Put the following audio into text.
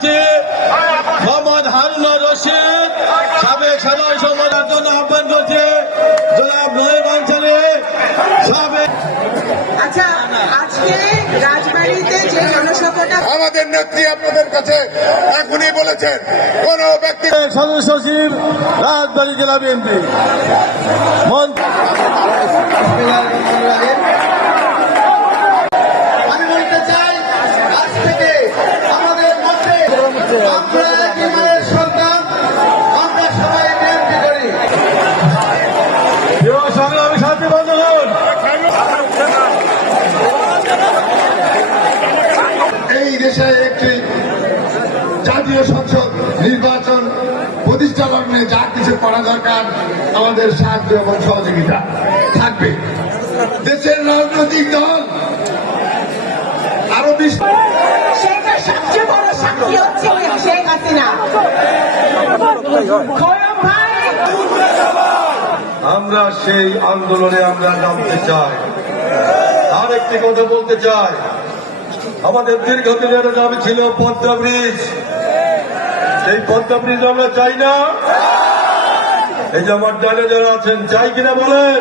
Mohammad Haruna Rashid সাবেক সাধারণ সম্পাদক জন্য আহ্বান করছে। জনাব সাবেক আচ্ছা আজকে রাজবাড়িতে যে জনসভাটা আমাদের নেত্রী আপনাদের কাছে এখনই বলেছেন কোন ব্যক্তি সদস্য সচিব রাজবাড়ী জেলা বিএনপি আমি বলতে চাই আজ থেকে আমাদের মধ্যে আমরা একই মায়ের সন্তান আমরা সবাই বিএনপি করি। সংগ্রামী সাথী বন্ধুগণ এই দেশে একটি জাতীয় সংসদ নির্বাচন প্রতিষ্ঠা লগ্নে যা কিছু করা দরকার আমাদের সাহায্য এবং সহযোগিতা থাকবে। দেশের রাজনৈতিক দল আরও বেশি আমরা সেই আন্দোলনে আমরা নামতে চাই। আর একটি কথা বলতে চাই। আমাদের দীর্ঘদিনের দাবি ছিল পদ্মা ব্রিজ। এই পদ্মা ব্রিজ আমরা চাই না। এই যে আমার ডালে যারা আছেন, চাই কিনা বলেন?